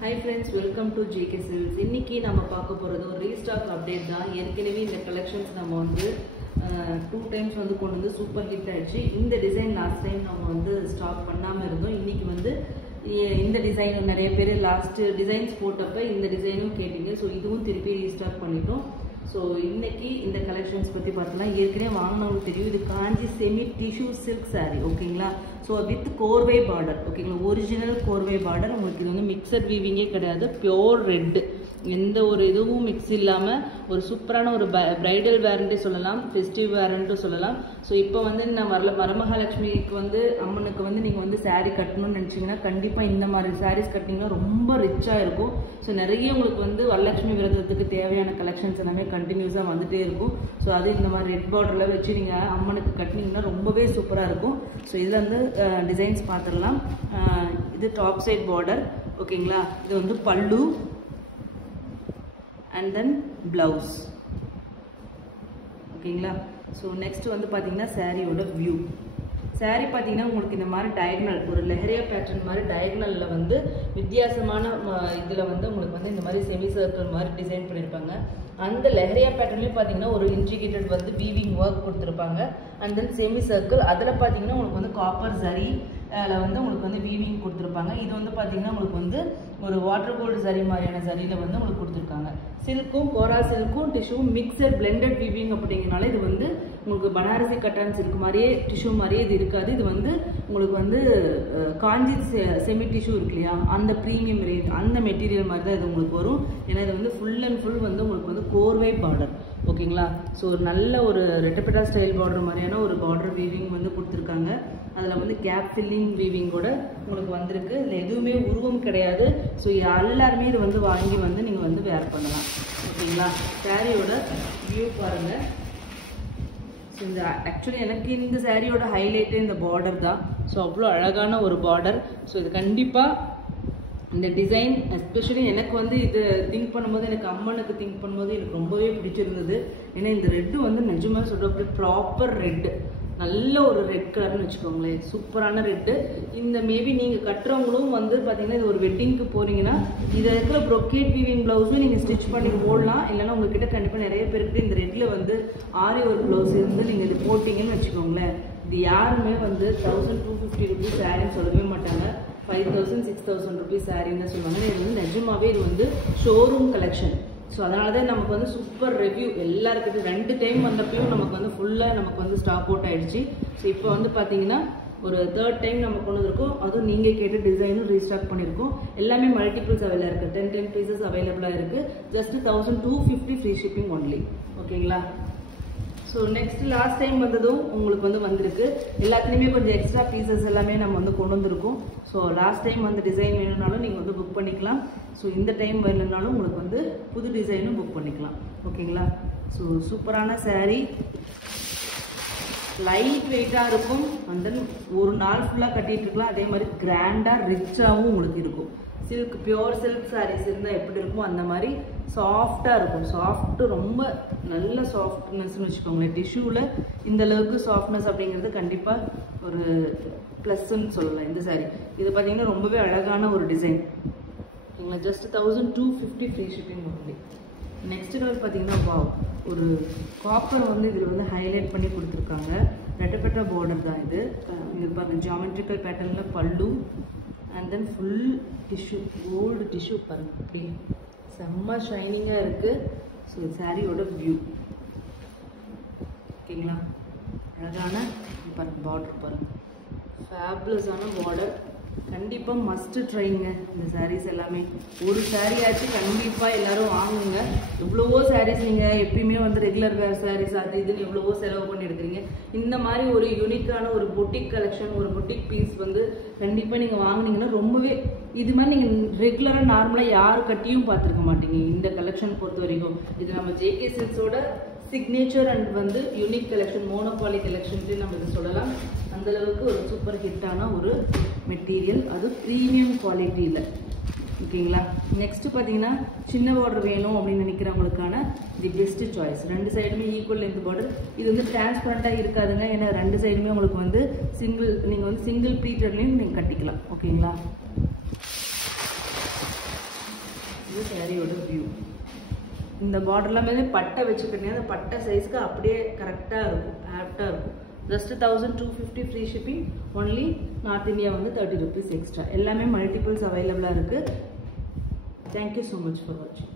Hi friends, welcome to JK Silks. இன்னைக்கு நம்ம பார்க்க போறது ஒரு ரீஸ்டாக் அப்டேட் தான். ஏற்கனவே இந்த கலெக்ஷன்ஸ் நம்ம வந்து 2 டைம்ஸ் வந்து கொண்டு வந்து சூப்பர் ஹிட் ஆயிடுச்சு. இந்த டிசைன் லாஸ்ட் டைம் நம்ம வந்து ஸ்டாக் பண்ணாம இருந்தோம். இன்னைக்கு வந்து இந்த டிசைன் நிறைய பேர் லாஸ்ட் டிசைன்ஸ் போட்டப்ப இந்த டிசைனும் கேட்டீங்க. ஸோ இதுவும் திருப்பி ரீஸ்டாக் பண்ணிட்டோம். ஸோ இன்னைக்கு இந்த கலெக்ஷன்ஸ் பற்றி பார்த்தலாம். ஏற்கனவே வாங்கினவங்களுக்கு தெரியும், இது காஞ்சி செமி டிஷ்யூ சில்க் சாரீ ஓகேங்களா. ஸோ வித் கோர்வை பார்டர் ஓகேங்களா, ஒரிஜினல் கோர்வை பார்டர். உங்களுக்கு இது வந்து மிக்சட் வீவிங்கே கிடையாது, பியோர் ரெட்டு, எந்த ஒரு இதுவும் மிக்ஸ் இல்லாமல் ஒரு சூப்பரான ஒரு பிரைடல் வேரண்ட்டே சொல்லலாம், ஃபெஸ்டிவ் வேரண்ட்டும் சொல்லலாம். ஸோ இப்போ வந்து நான் வரமகாலட்சுமிக்கு வந்து அம்மனுக்கு வந்து நீங்கள் வந்து சாரீ கட்டணும்னு நினச்சிங்கன்னா கண்டிப்பாக இந்த மாதிரி சாரீஸ் கட்டிங்கன்னா ரொம்ப ரிச்சாக இருக்கும். ஸோ நிறைய உங்களுக்கு வந்து வரலட்சுமி விரதத்துக்கு தேவையான கலெக்ஷன்ஸ் எல்லாமே கண்டினியூஸாக வந்துகிட்டே இருக்கும். ஸோ அது இந்த மாதிரி ரெட் பார்டரில் வச்சு நீங்கள் அம்மனுக்கு கட்டினீங்கன்னா ரொம்பவே சூப்பராக இருக்கும். ஸோ இதில் வந்து டிசைன்ஸ் பார்த்துடலாம். இது டாப் சைட் பார்டர் ஓகேங்களா. இது வந்து பல்லு and then blouse ஓகேங்களா. ஸோ நெக்ஸ்ட் வந்து பார்த்தீங்கன்னா சாரியோட வியூ. சாரீ பார்த்தீங்கன்னா உங்களுக்கு இந்த மாதிரி டயக்னல் ஒரு லெஹரியா பேட்டர்ன் மாதிரி டயக்னலில் வந்து வித்தியாசமான இதில் வந்து உங்களுக்கு வந்து இந்த மாதிரி செமி சர்க்கிள் மாதிரி டிசைன் பண்ணியிருப்பாங்க. அந்த லெஹரியா பேட்டர்ன்லேயும் பார்த்தீங்கன்னா ஒரு இன்ட்ரிகேட்டட் வந்து வீவிங் ஒர்க் கொடுத்துருப்பாங்க. அண்ட் தென் செமி சர்க்கிள் அதில் பார்த்தீங்கன்னா உங்களுக்கு வந்து காப்பர் சரி வந்து உங்களுக்கு வந்து வீவிங் கொடுத்துருப்பாங்க. இது வந்து பார்த்தீங்கன்னா உங்களுக்கு வந்து ஒரு வாட்டர் கோல்டு சரி மாதிரியான சரியில் வந்து உங்களுக்கு கொடுத்துருக்காங்க. சில்க்கும் கோரா சில்க்கும் டிஷ்யூவும் மிக்சட் பிளெண்டட் வீவிங் அப்படிங்கிறனால இது வந்து உங்களுக்கு பனாரசி கட்டான் சில்க் மாதிரியே டிஷ்யூ மாதிரியே இது இருக்காது. இது வந்து உங்களுக்கு வந்து காஞ்சி செமி டிஷ்யூ இருக்கு இல்லையா, அந்த ப்ரீமியம் ரேட் அந்த மெட்டீரியல் மாதிரி தான் இது உங்களுக்கு வரும். ஏன்னா இது வந்து ஃபுல் அண்ட் ஃபுல் வந்து உங்களுக்கு வந்து கோர்வை பார்டர் ஓகேங்களா. ஸோ நல்ல ஒரு ரெட்டப்பெட்டா ஸ்டைல் பார்டர் மாதிரியான ஒரு பார்டர் வீவிங் வந்து கொடுத்துருக்காங்க. அதில் வந்து கேப் ஃபில்லிங் வீவிங்கோட உங்களுக்கு வந்திருக்கு. இதில் எதுவுமே உருவம் கிடையாது. ஸோ எல்லாருமே இது வந்து வாங்கி வந்து நீங்கள் வந்து வேர் பண்ணலாம் ஓகேங்களா. சாரியோட வியூ பாருங்கள். ஸோ இந்த ஆக்சுவலி எனக்கு இந்த சாரியோட ஹைலைட்டே இந்த பார்டர் தான். ஸோ அவ்வளோ அழகான ஒரு பார்டர். ஸோ இது கண்டிப்பாக இந்த டிசைன் எஸ்பெஷலி எனக்கு வந்து இது திங்க் பண்ணும்போது, எனக்கு அம்மனுக்கு திங்க் பண்ணும்போது எனக்கு ரொம்பவே பிடிச்சிருந்தது. ஏன்னா இந்த ரெட்டு வந்து நிஜமாக சொல்கிற ப்ராப்பர் ரெட்டு, நல்ல ஒரு ரெட் கலர்னு வச்சுக்கோங்களேன், சூப்பரான ரெட்டு. இந்த மேபி நீங்கள் கட்டுறவங்களும் வந்து பார்த்தீங்கன்னா இது ஒரு வெட்டிங்க்கு போகிறீங்கன்னா இதை இருக்கிற ப்ரொக்கேட் வீவிங் ப்ளவுஸும் நீங்கள் ஸ்டிச் பண்ணி போடலாம். இல்லைன்னா உங்ககிட்ட கண்டிப்பாக நிறைய பேருக்கு இந்த ரெட்டில் வந்து ஆரி ஒரு ப்ளவுஸ் இருந்து நீங்கள் இது போட்டிங்கன்னு வச்சுக்கோங்களேன், இது யாருமே வந்து 1250 ருபீஸ் சாரின்னு சொல்லவே மாட்டாங்க. 5000 6000 ருபீஸ் சாரின்னு சொல்லுவாங்க. இது வந்து நிஜமாவே இது வந்து ஷோரூம் கலெக்ஷன். ஸோ அதனால தான் நமக்கு வந்து சூப்பர் ரிவ்யூ எல்லாருக்கிட்ட 2 டைம் வந்தப்பையும் நமக்கு வந்து ஃபுல்லாக நமக்கு வந்து ஸ்டாக் அவுட் ஆகிடுச்சு. ஸோ இப்போ வந்து பார்த்தீங்கன்னா ஒரு 3rd டைம் நம்ம கொண்டு வந்திருக்கோம். அதுவும் நீங்கள் கேட்ட டிசைனும் ரீஸ்டாக் பண்ணியிருக்கோம். எல்லாமே மல்டிபிள்ஸ் அவைலாக இருக்குது. 10 பீசஸ் அவைலபிளாக இருக்குது. ஜஸ்ட் 1250 ஃப்ரீ ஷிப்பிங் ஒன்லி ஓகேங்களா. ஸோ நெக்ஸ்ட் லாஸ்ட் டைம் வந்ததும் உங்களுக்கு வந்து வந்திருக்கு. எல்லாத்துலேயுமே கொஞ்சம் எக்ஸ்ட்ரா பீசஸ் எல்லாமே நம்ம வந்து கொண்டு வந்திருக்கோம். ஸோ லாஸ்ட் டைம் வந்து டிசைன் வேணும்னாலும் நீங்கள் வந்து புக் பண்ணிக்கலாம். ஸோ இந்த டைம் வேணும்னாலும் உங்களுக்கு வந்து புது டிசைனும் புக் பண்ணிக்கலாம் ஓகேங்களா. ஸோ சூப்பரான சாரீ, லைட் வெயிட்டாக இருக்கும். அண்ட் தென் ஒரு நாள் ஃபுல்லாக கட்டிகிட்டு இருக்கலாம். அதே மாதிரி கிராண்டாக ரிச்சாகவும் உங்களுக்கு இருக்கும். சில்க் பியோர் சில்க் சாரீஸ் இருந்தால் எப்படி இருக்குமோ அந்த மாதிரி சாஃப்டாக இருக்கும். சாஃப்ட்டு ரொம்ப நல்ல சாஃப்ட்னஸ்ன்னு வச்சுக்கோங்களேன். டிஷ்யூவில் இந்த அளவுக்கு சாஃப்ட்னஸ் அப்படிங்கிறது கண்டிப்பாக ஒரு ப்ளஸ்ன்னு சொல்லலாம் இந்த சாரீ. இது பார்த்தீங்கன்னா ரொம்பவே அழகான ஒரு டிசைன் ஓகேங்களா. Just 1250 free shipping only. Next colour பார்த்தீங்கன்னா வாவ், ஒரு காப்பர் வந்து இதில் வந்து ஹைலைட் பண்ணி கொடுத்துருக்காங்க. ரெட்டப்பெட்டா பார்டர் தான் இது. இது பாருங்கள், ஜியாமெட்ரிக்கல் பேட்டர்னில் பல்லு and then full tissue, gold tissue பாருங்கள், அப்படி செம்ம ஷைனிங்காக இருக்குது. ஸோ சாரியோட வியூ ஓகேங்களா. அழகான பாருங்கள் பார்டர் பாருங்கள், ஃபேபுலஸான பார்டர். கண்டிப்பாக மஸ்ட் ட்ரைங்க இந்த சாரீஸ் எல்லாமே. ஒரு சாரியாச்சும் கண்டிப்பாக எல்லோரும் வாங்குங்க. எவ்வளவோ சாரீஸ் நீங்கள் எப்பயுமே வந்து ரெகுலர் வேர் சாரீஸ் அது இதுன்னு எவ்வளவோ செலவு பண்ணி எடுக்கிறீங்க. இந்த மாதிரி ஒரு யூனிக்கான ஒரு பொட்டிக் கலெக்ஷன், ஒரு பொட்டிக் பீஸ் வந்து கண்டிப்பாக நீங்கள் வாங்கினீங்கன்னா ரொம்பவே இது மாதிரி நீங்கள் ரெகுலராக நார்மலாக யார் கட்டியும் பார்த்துருக்க மாட்டீங்க. இந்த கலெக்ஷன் பொறுத்த வரைக்கும் இது நம்ம ஜேகே சில்க்ஸோட சிக்னேச்சர் அண்ட் வந்து யூனிக் கலெக்ஷன், மோனோபாலி கலெக்ஷன்ட்டு நம்ம இது சொல்லலாம். அந்தளவுக்கு ஒரு சூப்பர் ஹிட்டான ஒரு மெட்டீரியல், அது ப்ரீமியம் குவாலிட்டியில் ஓகேங்களா. நெக்ஸ்ட்டு பார்த்தீங்கன்னா சின்ன பார்டர் வேணும் அப்படின்னு நினைக்கிறவங்களுக்கான தி பெஸ்ட் சாய்ஸ். 2 சைடுமே ஈக்குவல் லென்த் பார்டர். இது வந்து டிரான்ஸ்பரண்ட்டாக இருக்காதுங்க. ஏன்னா 2 சைடுமே உங்களுக்கு வந்து நீங்கள் வந்து சிங்கிள் ப்ளீட்டட்லேயும் நீங்கள் கட்டிக்கலாம் ஓகேங்களா. சாரியோட வியூ. இந்த பார்டர்லாம் வந்து பட்டை வச்சுக்கிட்டீங்கன்னா அந்த பட்டை சைஸ்க்கு அப்படியே கரெக்டாக இருக்கும், ஆப்டாக இருக்கும். Just 1250 free shipping. Only north India வந்து 30 rupees எக்ஸ்ட்ரா. எல்லாமே மல்டிபிள்ஸ் அவைலபிளாக இருக்குது. தேங்க்யூ ஸோ மச் ஃபார் வாட்சிங்.